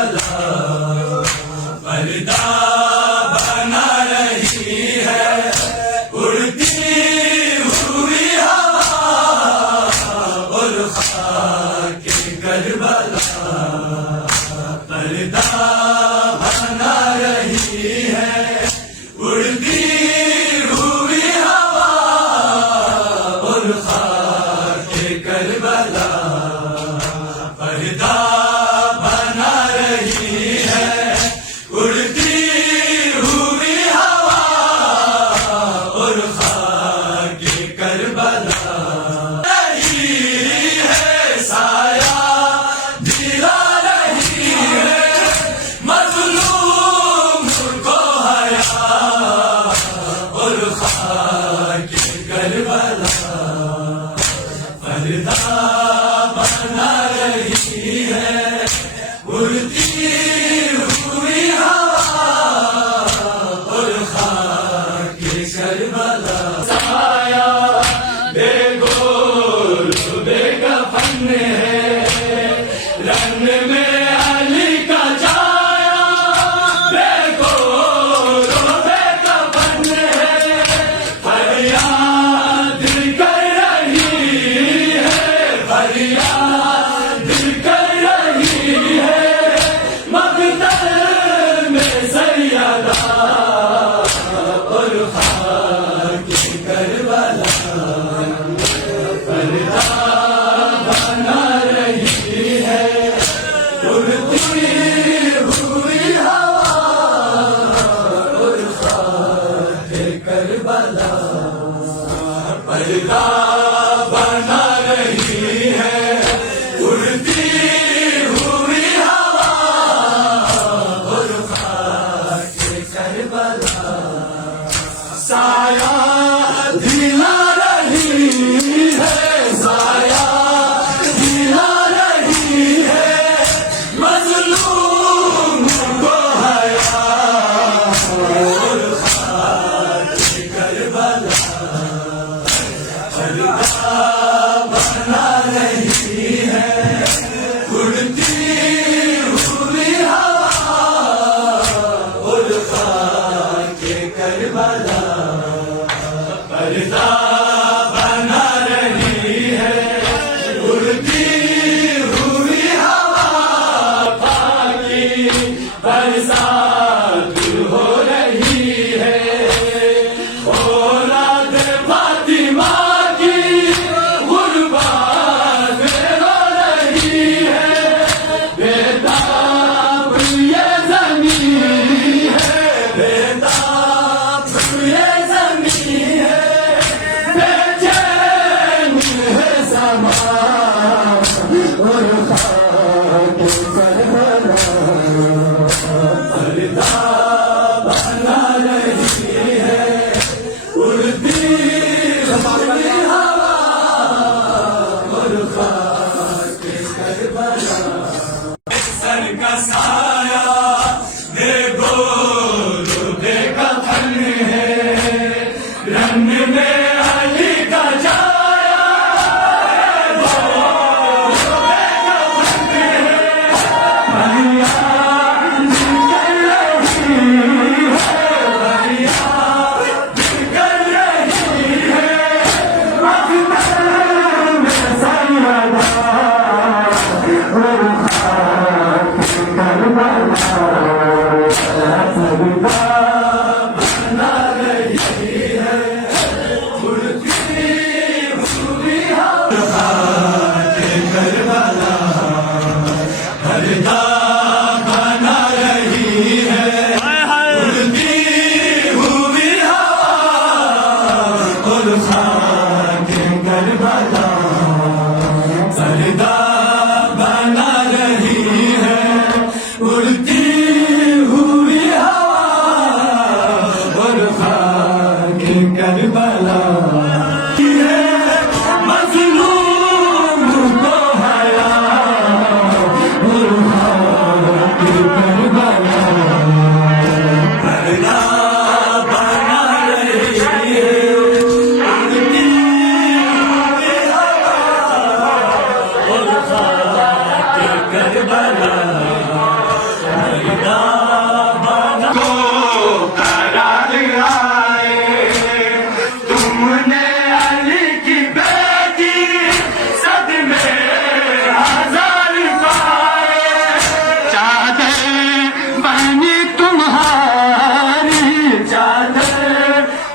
کربلا پردہ بنا رہی ہے اڑتی ہوئی ہوا اور خاک کربلا پردہ بنا رہی ہے اڑتی ہوئی ہوا اور خاک کربلا پردہ بنا رہی ہے اڑتی ہوئی ہوا اور خاک کربلا رہی ہے سایہ دلا رہی ہے مظلوم کو حیا اور خاک کربلا پردہ بنا رہی ہے اڑتی ہوئی ہوا اور خاک کربلا سایہ بے گول بے کفن ہے رنگ میں علی کا چھایا بے گول بے کفن ہے فریاد کر رہی ہے فریاد کر رہی ہے مقتل میں سیدہ اور خاک کربلا پردہ بنا رہی ہے اڑتی ہوئی ہوا اور خاک کربلا پردہ بنا رہی ہے اڑتی ہوئی ہوا اور خاک کربلا سایہ دلا رہی ہے سایہ دلا رہی ہے مظلوم کو حیا اور خاک کربلا پردہ بنا رہی ہے اڑتی ہوئی ہوا اور خاک کربلا پردہ بنا رہی ہے اڑتی ہوئی ہوا پاکی برسات ہو رہی ہے اولاد فاطمہ کی غربت میں رو رہی ہے بیتاب یہ زمین ہے بیتاب یہ زمین ہے بے چین ہے زمان اور خاک کربلا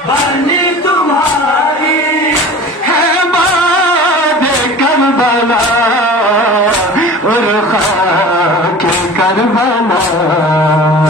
بارنی تمہاری ہے باد کربلا اور خاک کربلا